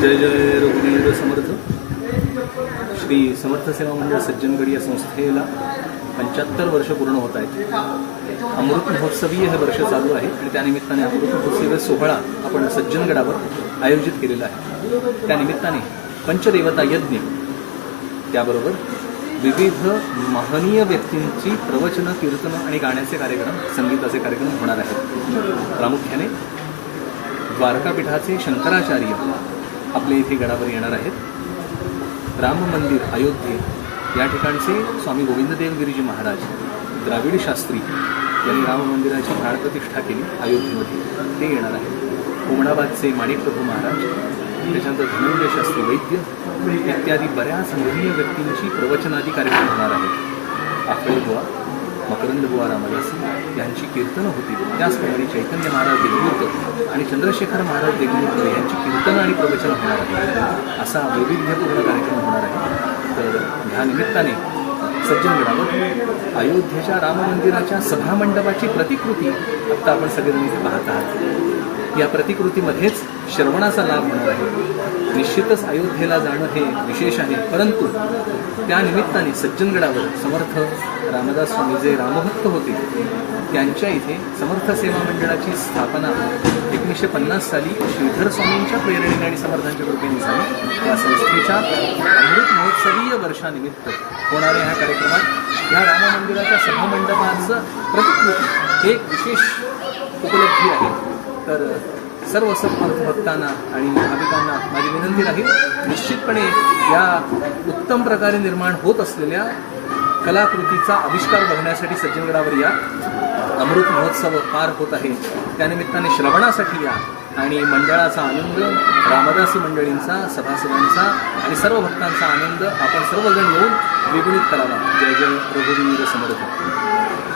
जय जय रघुवीर समर्थ. श्री समर्थ सेवा मंडळ सज्जनगड या संस्थेला पंच्याहत्तर वर्ष पूर्ण होत आहेत. अमृत महोत्सवीय हे वर्ष चालू आहे आणि त्यानिमित्ताने अमृत महोत्सवी सोहळा आपण सज्जनगडावर आयोजित केलेला आहे. त्यानिमित्ताने पंचदेवता यज्ञ त्याबरोबर विविध महनीय व्यक्तींची प्रवचनं कीर्तनं आणि गाण्याचे कार्यक्रम संगीताचे कार्यक्रम होणार आहेत. प्रामुख्याने द्वारकापीठाचे शंकराचार्य आपल्या इथे गडावर येणार आहेत. राम मंदिर अयोध्ये या ठिकाणचे स्वामी गोविंददेव गिरीजी महाराज द्राविड शास्त्री यांनी राम मंदिराची प्राणप्रतिष्ठा केली अयोध्येमध्ये. ते येणार आहेत. कोमणाबादचे माणिकप्रभू महाराज त्याच्यानंतर धनंजय शास्त्री वैद्य इत्यादी बऱ्याच महनीय व्यक्तींची प्रवचनादी कार्यक्रम होणार आहेत. आफळे बुवा मकरंद बुवा रामदासी यांची कीर्तनं होती त्याचप्रमाणे चैतन्य महाराज देगलूरकर आणि चंद्रशेखर महाराज देगलूरकर यांची कीर्तन आणि प्रवचन होणार आहे. असा वैविध्यपूर्ण कार्यक्रम होणार आहे. तर ह्या निमित्ताने सज्जनगडावर अयोध्येच्या राम मंदिराच्या सभामंडपाची प्रतिकृती आत्ता आपण सगळेजण पाहत आहात. या प्रतिकृतीमध्येच श्रवणाचा लाभ होणार आहे. निश्चितच अयोध्येला जाणं हे विशेष आहे. परंतु त्या निमित्ताने सज्जनगडावर समर्थ रामदास स्वामी जे रामभक्त होते त्यांच्या इथे समर्थ सेवा मंडळाची स्थापना एकोणीसशे पन्नास साली श्रीधर स्वामींच्या प्रेरणेने आणि समर्थांच्या कृपेने झाली. या संस्थेच्या अमृत महोत्सवीय वर्षानिमित्त होणाऱ्या ह्या कार्यक्रमात या राम मंदिराच्या सभामंडपाचं प्रतिकृती हे एक विशेष उपलब्धी आहे. तर सर्व समर्थ भक्तांना आणि भाविकांना माझी विनंती राहील निश्चितपणे या उत्तम प्रकारे निर्माण होत असलेल्या कलाकृतीचा आविष्कार बघण्यासाठी सज्जनगडावर या अमृत महोत्सव पार होत आहे. त्यानिमित्ताने श्रवणासाठी या आणि मंडळाचा आनंद रामदासी मंडळींचा सभासदांचा आणि सर्व भक्तांचा आनंद आपण सर्वजण येऊन द्विगुणित करावा. जय जय रघुवीर समर्थ.